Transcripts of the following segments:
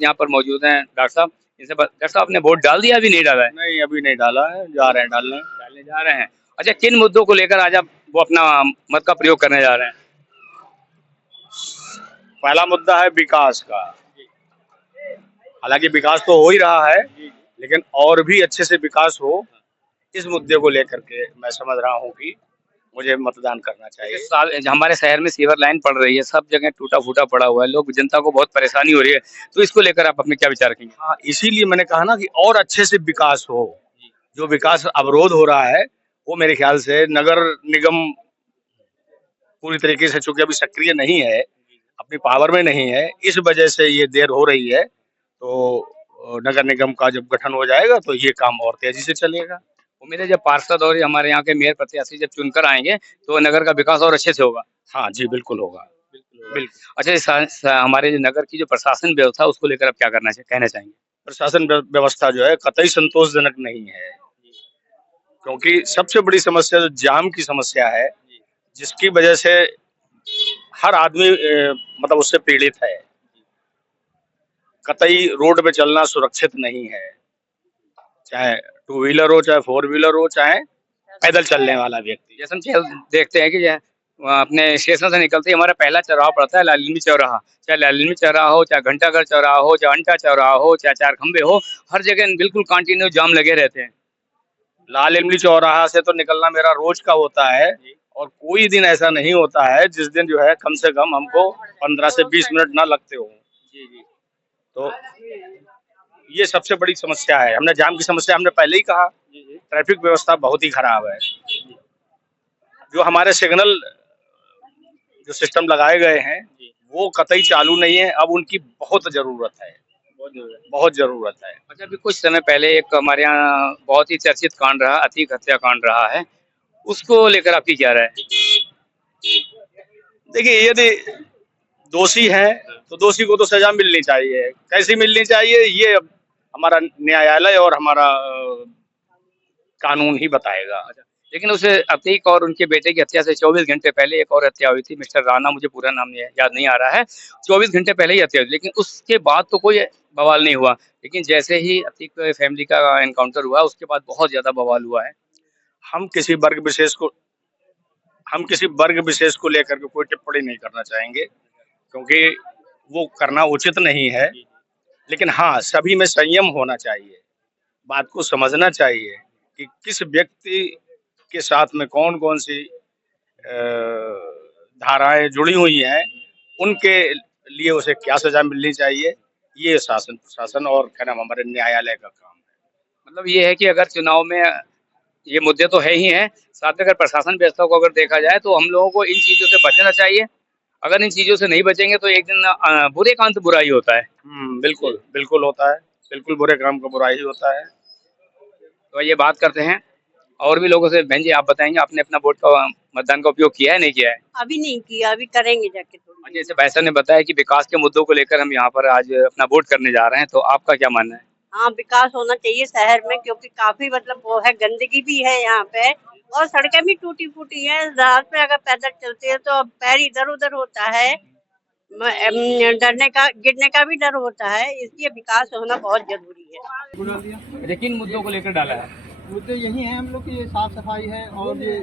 यहाँ पर मौजूद हैं डॉक्टर साहब। इनसे डॉक्टर साहब, आपने वोट डाल दिया, अभी नहीं डाला है? नहीं, अभी नहीं डाला है, जा रहे हैं डालने। डालने जा रहे हैं। अच्छा, किन मुद्दों को लेकर आज आप वो अपना मत का प्रयोग करने जा रहे हैं? पहला मुद्दा है विकास का। हालांकि विकास तो हो ही रहा है, लेकिन और भी अच्छे से विकास हो, इस मुद्दे को लेकर के मैं समझ रहा हूँ कि मुझे मतदान करना चाहिए। हमारे शहर में सीवर लाइन पड़ रही है, सब जगह टूटा फूटा पड़ा हुआ है, लोग जनता को बहुत परेशानी हो रही है, तो इसको लेकर आप अपने क्या विचार रखेंगे? हाँ, इसीलिए मैंने कहा ना कि और अच्छे से विकास हो। जो विकास अवरोध हो रहा है वो मेरे ख्याल से नगर निगम पूरी तरीके से, चूंकि अभी सक्रिय नहीं है, अपनी पावर में नहीं है, इस वजह से ये देर हो रही है। तो नगर निगम का जब गठन हो जाएगा तो ये काम और तेजी से चलेगा। उम्मीद है जब पार्षद और हमारे यहाँ के मेयर प्रत्याशी जब चुनकर आएंगे तो नगर का विकास और अच्छे से होगा। हाँ जी, बिल्कुल होगा। बिल्कुल। अच्छा, हमारे जो नगर की जो प्रशासन व्यवस्था उसको लेकर आप क्या कहना चाहेंगे? प्रशासन व्यवस्था जो है कतई संतोषजनक नहीं है, क्योंकि सबसे बड़ी समस्या जो जाम की समस्या है, जिसकी वजह से हर आदमी मतलब उससे पीड़ित है। कतई रोड पे चलना सुरक्षित नहीं है, चाहे टू व्हीलर हो, चाहे फोर व्हीलर हो, चाहे पैदल चलने वाला व्यक्ति। जैसे हम देखते हैं कि अपने स्टेशन से निकलते ही हमारा पहला चौराहा पड़ता है लालमी चौराहा। चाहे लालमी चौराहा हो, चाहे घंटाघर चौराहा हो, चाहे अंटा चौराहा हो, चाहे चार खंबे हो, हर जगह बिल्कुल कंटिन्यू जाम लगे रहते हैं। लाल इमली चौराहा से तो निकलना मेरा रोज का होता है, और कोई दिन ऐसा नहीं होता है जिस दिन जो है कम से कम हमको 15 से 20 मिनट ना लगते हो। जी जी। तो ये सबसे बड़ी समस्या है। हमने जाम की समस्या हमने पहले ही कहा, ट्रैफिक व्यवस्था बहुत ही खराब है। जो हमारे सिग्नल जो सिस्टम लगाए गए हैं वो कतई चालू नहीं है, अब उनकी बहुत जरूरत है, बहुत जरूरत है। अच्छा, अभी कुछ समय पहले एक हमारे यहाँ बहुत ही चर्चित कांड रहा, अतीक हत्याकांड रहा है, उसको लेकर आपकी क्या राय है? देखिए, यदि दोषी है तो दोषी को तो सजा मिलनी चाहिए। कैसी मिलनी चाहिए ये हमारा न्यायालय और हमारा कानून ही बताएगा। लेकिन उस अतीक और उनके बेटे की हत्या से 24 घंटे पहले एक और हत्या हुई थी, मिस्टर राणा, मुझे पूरा नाम याद नहीं आ रहा है। 24 घंटे पहले ही हत्या हुई, लेकिन उसके बाद तो कोई बवाल नहीं हुआ। लेकिन जैसे ही अतीक फैमिली का एनकाउंटर हुआ उसके बाद बहुत ज्यादा बवाल हुआ है। हम किसी वर्ग विशेष को हम किसी वर्ग विशेष को लेकर के कोई टिप्पणी नहीं करना चाहेंगे, क्योंकि वो करना उचित नहीं है। लेकिन हाँ, सभी में संयम होना चाहिए, बात को समझना चाहिए कि किस व्यक्ति के साथ में कौन कौन सी धाराएं जुड़ी हुई हैं, उनके लिए उसे क्या सजा मिलनी चाहिए, ये शासन प्रशासन और क्या नाम हमारे न्यायालय का काम है। मतलब ये है कि अगर चुनाव में ये मुद्दे तो है ही हैं, साथ में अगर प्रशासन व्यवस्था को अगर देखा जाए तो हम लोगों को इन चीजों से बचना चाहिए। अगर इन चीजों से नहीं बचेंगे तो एक दिन बुरे काम तो बुरा ही होता है। बिल्कुल बिल्कुल होता है, बिल्कुल बुरे काम का बुरा ही होता है। तो ये बात करते हैं और भी लोगों से। बहन जी, आप बताएंगे आपने अपना वोट का मतदान का उपयोग किया है, नहीं किया है? अभी नहीं किया, अभी करेंगे जाके थोड़ी। जैसे भाई साहब ने बताया कि विकास के मुद्दों को लेकर हम यहाँ पर आज अपना वोट करने जा रहे हैं, तो आपका क्या मानना है? हाँ, विकास होना चाहिए शहर में, क्योंकि काफी मतलब वो है, गंदगी भी है यहाँ पे और सड़कें भी टूटी फूटी हैं। रात में अगर पैदल चलते हैं तो पैर इधर उधर होता है, डरने का, गिरने का भी डर होता है। इसलिए विकास होना बहुत जरूरी है। लेकिन मुद्दों को लेकर डाला है। मुद्दे यही हैं हम लोग की, ये साफ सफाई है और ये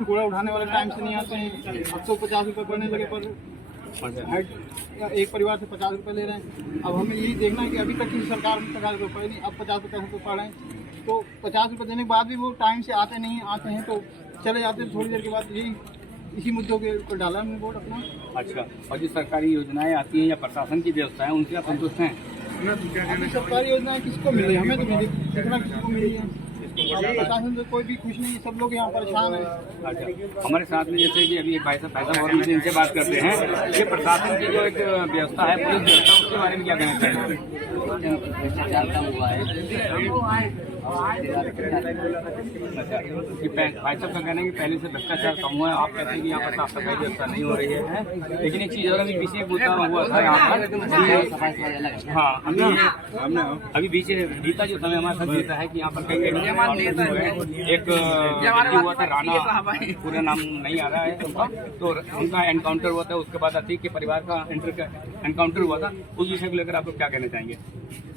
कूड़ा उठाने वाले टाइम से नहीं आते हैं। अब तो 50 रुपये पड़ने लगे पर एक परिवार से 50 रुपये ले रहे हैं। अब हमें यही देखना है कि अभी तक की सरकार में 50 रुपये पड़े नहीं, अब 50 रुपये पड़ रहे हैं। तो 50 रुपये देने के बाद भी वो टाइम से आते नहीं, आते हैं तो चले जाते हैं थोड़ी देर के बाद। यही इसी मुद्दों के ऊपर डाला हमने वोट अपना। अच्छा, और जो सरकारी योजनाएं आती हैं या प्रशासन की व्यवस्था है उनसे आप संतुष्ट हैं? सरकारी योजनाएं किसको मिली, हमें तो मिली, कितना किसको मिली है। प्रशासन से कोई भी खुश नहीं है, सब लोग यहाँ परेशान है। अच्छा, हमारे साथ में जैसे कि अभी एक भाई साहब और हमसे इनसे बात करते हैं, ये प्रशासन की जो एक व्यवस्था है, पुलिस व्यवस्था, उसके बारे में क्या कहना चाहिए? भ्रष्टाचार हुआ है। कि भाई साहब का कहना है कि पहले से भ्रष्टाचार कम हुआ है। आप कहते हैं कि यहाँ पर साफ सफाई व्यवस्था नहीं हो रही है, लेकिन एक चीज और अभी पीछे मुद्दा हुआ था यहाँ पर। हाँ, अभी बीच बीता जो समय हमारे साथ बीता है कि यहाँ पर कई एक व्यक्ति हुआ था राणा, पूरा नाम नहीं आ रहा है उनका, तो उनका एनकाउंटर हुआ था, उसके बाद अतीक के परिवार का एनकाउंटर हुआ था। उस विषय को लेकर आप लोग क्या कहना चाहेंगे?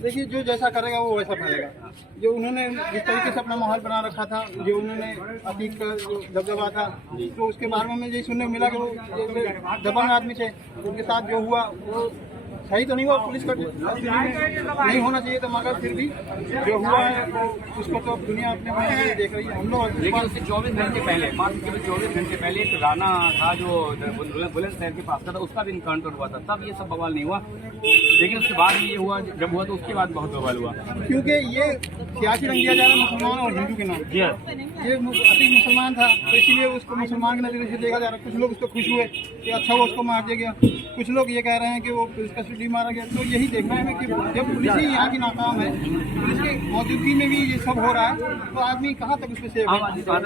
देखिए, जो जैसा करेगा वो वैसा पाएगा। जो उन्होंने जिस तरीके से अपना माहौल बना रखा था, जो उन्होंने अतीक का जो दबदबा था, तो उसके बारे में यही सुनने को मिला कि वो दबंग आदमी थे, उनके साथ जो हुआ वो सही तो नहीं हुआ, पुलिस का नहीं होना चाहिए था, मगर फिर भी जो हुआ है वो उसको तो दुनिया अपने में देख रही है। हम लोग लेकिन उससे 24 घंटे पहले, मात्र केवल 24 घंटे पहले एक राणा था जो बुलंदशहर के पास का था, उसका भी इनकाउंटर हुआ था, तब ये सब बवाल नहीं हुआ। लेकिन उसके बाद ये हुआ, जब हुआ तो उसके बाद बहुत बवाल हुआ, क्योंकि ये सियासी रंग दिया जा रहा है मुसलमान और हिंदू के नाम। ये अतीक मुसलमान था, तो इसीलिए उसको मुसलमान के नजरिए से देखा जा रहा है। कुछ लोग उसको खुश हुए कि अच्छा वो उसको मार दिया गया, कुछ लोग ये कह रहे हैं कि वो पुलिस कस्टडी मारा गया। तो यही देखना है कि जब पुलिस ही यहाँ की नाकाम है, पुलिस की मौजूदगी में भी ये सब हो रहा है, तो आदमी कहाँ तक उसमें सेफ है?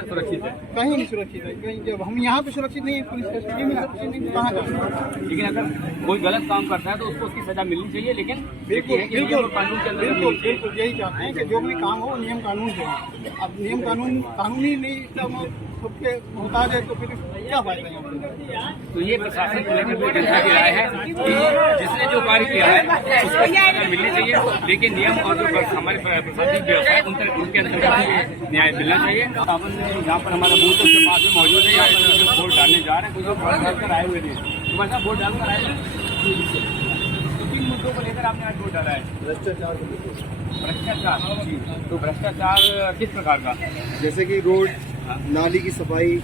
सुरक्षित है, कहीं नहीं सुरक्षित है। कहीं जब हम यहाँ पे सुरक्षित नहीं है, पुलिस कस्टडी में सुरक्षित नहीं, कहाँ जाए? लेकिन अगर कोई गलत काम करता है तो उसको उसकी सजा मिलनी चाहिए। लेकिन बिल्कुल बिल्कुल कानून के अंदर बिल्कुल बिल्कुल यही चाहते हैं कि जो भी काम हो नियम कानून से हो। अब नियम कानून कानूनी नहीं सबके मोहताज है तो फिर क्या फायदा है? तो ये प्रशासन को लेकर जो जनता की राय है कि जिसने जो कार्य किया है उसको सजा मिलनी चाहिए, लेकिन नियम और जो हमारे प्रशासनिक व्यवस्था है उनके अंतर्गत न्याय मिलना चाहिए। यहाँ पर हमारा बूथ उसके पास में मौजूद है, यहाँ पर वोट डालने जा रहे हैं, कुछ लोग वोट डालकर आए हुए थे, तो वैसा वोट डालकर आए हुए। तो 3 मुद्दों को लेकर आपने आज वोट डाला है। भ्रष्टाचार, तो भ्रष्टाचार किस प्रकार का? जैसे कि रोड, नाली की सफाई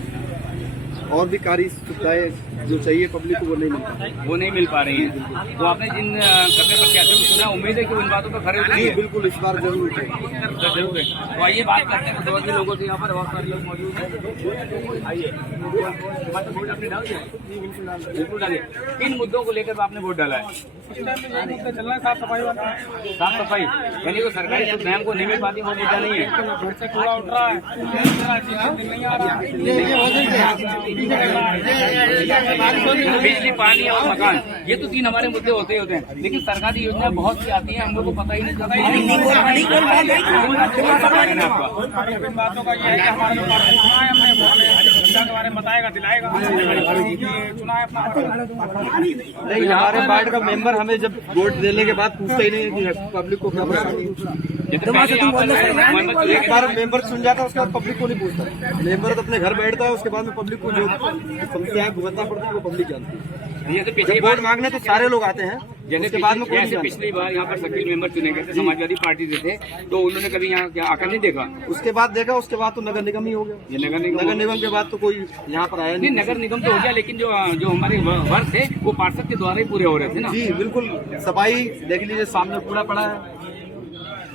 और भी कार्य सुविधाएं जो चाहिए पब्लिक को वो नहीं मिल पा रही हैं। तो आपने जिन कब्जे प्रत्याशियों को सुना, उम्मीद है कि उन बातों पर खरे उतरेंगे? जी बिल्कुल, इस बार जरूर है। जरूर है। तो आइए बात करते हैं और भी लोगों से, यहाँ पर बहुत सारे लोग मौजूद हैं। आइए, वोट आपने डाल दिया? बिल्कुल डालिए। 3 मुद्दों को लेकर आपने वोट डाला है। साफ सफाई वाला, साफ सफाई, यानी वो सरकारी सुविधाएं को नहीं मिल पाती, वो मुद्दा नहीं है। कूड़ा उठ रहा है, बिजली, पानी और मकान, ये तो 3 हमारे मुद्दे होते हैं। लेकिन सरकारी योजनाएं बहुत सी आती हैं, हम लोग को पता ही नहीं चलता। बातों का ये है कि हमारा जो पार्टी चुना है, हमने के बारे में बताएगा, दिलाएगा, चुना है अपना। नहीं, हमारे वार्ड का मेंबर हमें जब वोट देने के बाद पूछता ही नहीं है कि पब्लिक को क्या परेशानी है। एक बार मेंबर सुन जाता है, उसके बाद पब्लिक को नहीं पूछता। मेंबर तो अपने घर बैठता है, उसके बाद में पब्लिक को जो समस्याएं भुगतना पड़ती है वो पब्लिक जानती है। जैसे वोट मांगने तो सारे लोग आते हैं, जैसे बाद में जैसे पिछली बार यहाँ पर शकील मेंबर चुने गए थे, समाजवादी पार्टी से थे, तो उन्होंने कभी यहाँ आकर नहीं देखा? उसके बाद देखा, उसके बाद तो नगर निगम ही हो गया। ये नगर निगम के बाद तो कोई यहाँ पर आया नहीं। नगर निगम तो हो गया, लेकिन जो हमारे वर्ग थे वो पार्षद के द्वारा ही पूरे हो रहे थे ना? जी बिल्कुल। सफाई देख लीजिए, सामने कूड़ा पड़ा है,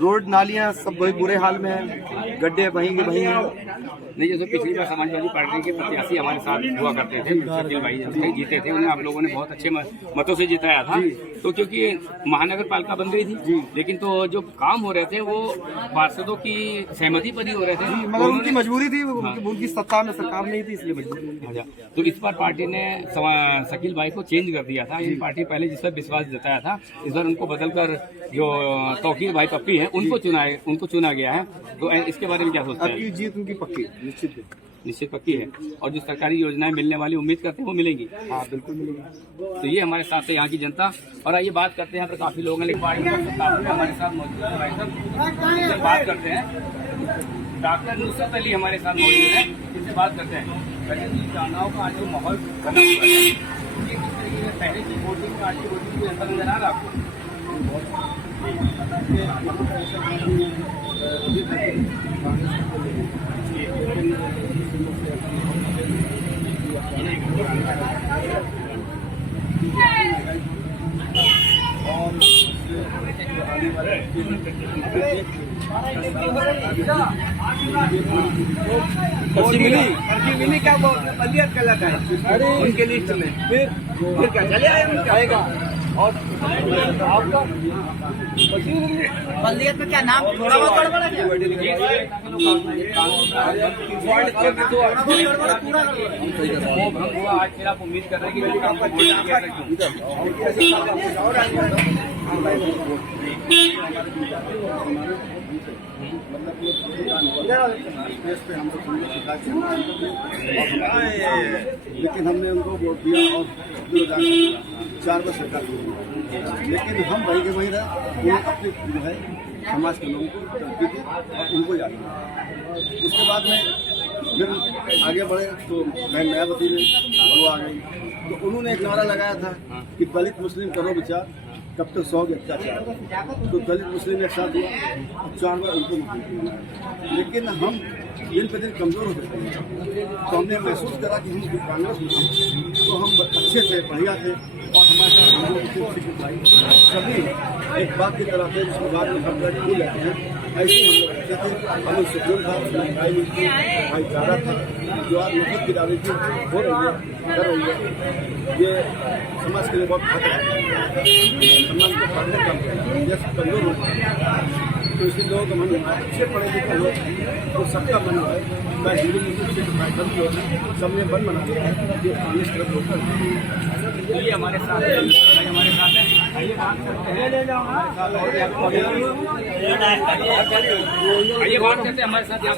रोड नालियां सब बहुत बुरे हाल में है, गड्ढे वहीं के वहीं हैं। नहीं, जैसे पिछली बार समाजवादी पार्टी के प्रत्याशी हमारे साथ हुआ करते थे, शकील भाई जब जीते थे, उन्हें आप लोगों ने बहुत अच्छे मतों से जिताया था। तो क्योंकि महानगर पालिका बन गई थी, लेकिन तो जो काम हो रहे थे वो पार्षदों की सहमति पर ही हो रहे थे, मगर उनकी मजबूरी थी, उनकी सत्ता में सरकार नहीं थी, इसलिए मजबूरी। तो इस बार पार्टी ने शकील भाई को चेंज कर दिया था। ये पार्टी पहले जिस पर विश्वास जताया था, इस बार उनको बदलकर जो तौकीर भाई पप्पी है उनको चुना गया है। तो इसके बारे में क्या सोचते हैं? जीत उनकी पक्की निश्चित पक्की है। और जो सरकारी योजनाएं मिलने वाली उम्मीद करते हैं वो मिलेंगी? हाँ बिल्कुल मिलेगी। तो ये हमारे साथ है यहाँ की जनता। और आइए बात करते हैं, यहाँ पर काफी लोग हैं, लेकिन पार्टी का हमारे साथ मौजूद है। भाई साहब बात करते हैं, डॉक्टर नुसरत अली हमारे साथ मौजूद है, इससे बात करते हैं। चुनाव का आज जो माहौल बना हुआ है, ये किस तरीके से पहले की वोटिंग आज की वोटिंग को ऐसा नजर आ रहा है आपको? मिली क्या बलियत गलत है उनके लिस्ट में, फिर क्या चले आएगा। और आपका बल्दियत में क्या नाम थोड़ा बहुत गड़बड़ है आज फिर आप उम्मीद कर रहे हैं कि मतलब ये देश पे हम लोग समझे शिकायत से लेकिन हमने उनको वोट दिया और 2004 में सरकार दी। लेकिन हम वहीं के वहीं रहे, उन्हें अपने जो है समाज के लोगों को तरक्की दी और उनको याद किया। उसके बाद में फिर आगे बढ़े तो बहन मायावती ने वो आ गई, तो उन्होंने एक नारा लगाया था कि दलित मुस्लिम करो विचार तब तक 100 अत्याचार। तो दलित मुस्लिम एक साथ हुआ, 4 बार उनको मुक्ति दिया। लेकिन हम दिन पे दिन कमजोर हो गए, तो हमने महसूस करा कि हम कांग्रेस में तो हम अच्छे थे, बढ़िया थे और हमारे साथ भाई सभी एक बात की तरह थे जिसके बाद में हम लोग भूल जाते हैं। ऐसे ही हम लोग रहते थे, हमें सुकून था, भाई मिलती भाईचारा था। जो आज नफरत की राजनीति हो रही है, कर रही है, ये समाज के लिए बहुत खतरा है। समाज को पढ़ने का जैसे कमजोर होता है तो इसलिए लोगों का मन होता है, अच्छे पढ़े लिखे लोग तो सबका मन है, चाहे हिंदू मुस्लिम सिख भाई सब लोग सबने मन बना लिया है ये कांग्रेस तरफ होता है। ये हमारे साथ है, हमारे साथ है, आइए बात करते हैं, आइए बात करते हैं हमारे साथ यहाँ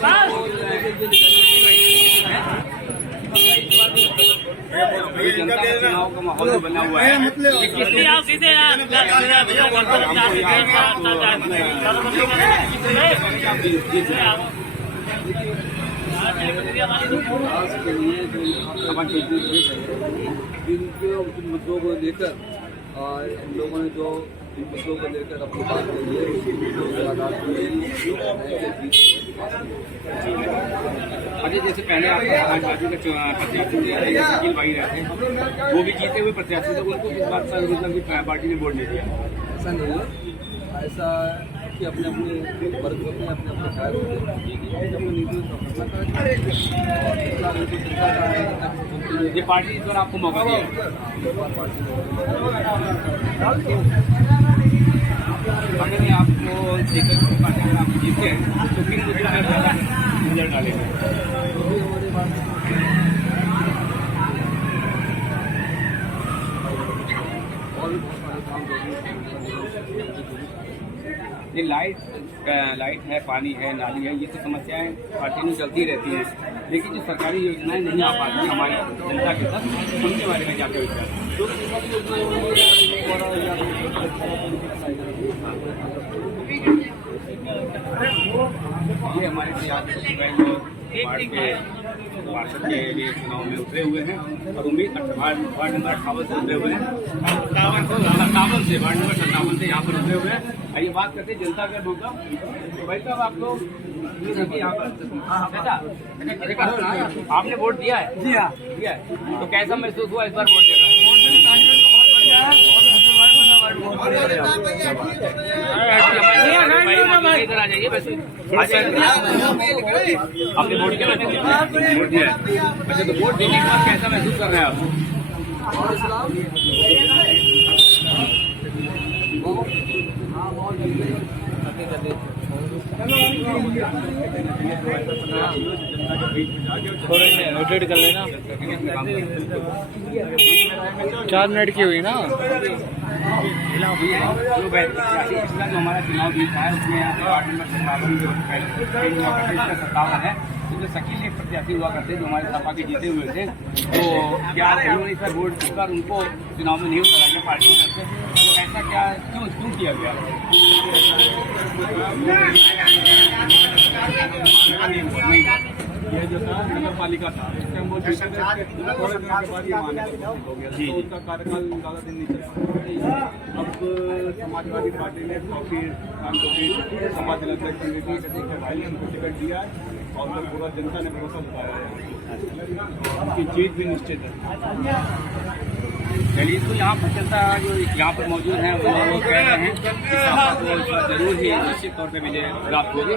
चुनाव का माहौल बना हुआ है। जिन मुद्दों को लेकर और इन लोगों ने जो इन मुद्दों को लेकर अपनी बात कही है उसी मुद्दों के आधार पर अजय, जैसे पहले आपका समाजवादी का प्रत्याशी शकील भाई रहते, वो भी जीते हुए प्रत्याशी थे, उनको इस बात का मतलब कि पार्टी ने वोट नहीं दिया। ऐसा नहीं है, ऐसा कि अपने अपने वर्ग होते हैं, अपने अपने कार्य होते हैं, अपनी नीतियों का फैसला करें। ये पार्टी इस बार आपको मौका दिया है। अगर ये आपको देखकर आप जीते हैं तो फिर मुझे रिजल्ट डालेंगे। ये लाइट है, पानी है, नाली है, ये तो समस्याएं पार्टी में चलती रहती हैं, लेकिन जो सरकारी योजनाएं नहीं आ पाती हमारी जनता के तक, उनके बारे में क्या विचार? ये हमारे पार्षद के लिए चुनाव में उतरे हुए हैं और उम्मीद वार्ड नंबर 58 से उतरे हुए हैं, 57 से वार्ड नंबर 57 से यहाँ पर उतरे हुए हैं। आइए बात करते हैं जनता का मौका। भाई साहब, आप लोग यहाँ पर आपने वोट दिया है? दिया है। तो कैसा महसूस हुआ इस बार वोट देकर? इधर आ जाइए, वैसे आपने वोट किया? वोट दिया। अच्छा, तो वोट देने के बाद कैसा महसूस कर रहे हैं आप? रोटेट कर लेना, 4 मिनट की हुई ना। हमारा चुनाव जीता है उसमें वार्ड नंबर 57 है, जिसमें शकील एक प्रत्याशी हुआ करते जो हमारे सपा के जीते हुए थे। तो क्या उन्होंने इस पर वोट देकर उनको चुनाव में नहीं उतारा गया पार्टी की तरफ से? तो ऐसा क्या क्यों किया गया? नहीं, ये जो था नगर पालिका था, इससे हम वो जी, तो उसका कार्यकाल ज़्यादा दिन नहीं चला। अब समाजवादी पार्टी ने समाज टिकट दिया है और पूरा जनता ने भरोसा दिखाया है, उनकी जीत भी निश्चित है। चलिए, तो यहाँ पर जनता जो यहाँ पर मौजूद है वो कह रहे हैं कि जरूर ही निश्चित तौर पर विजय प्राप्त होगी।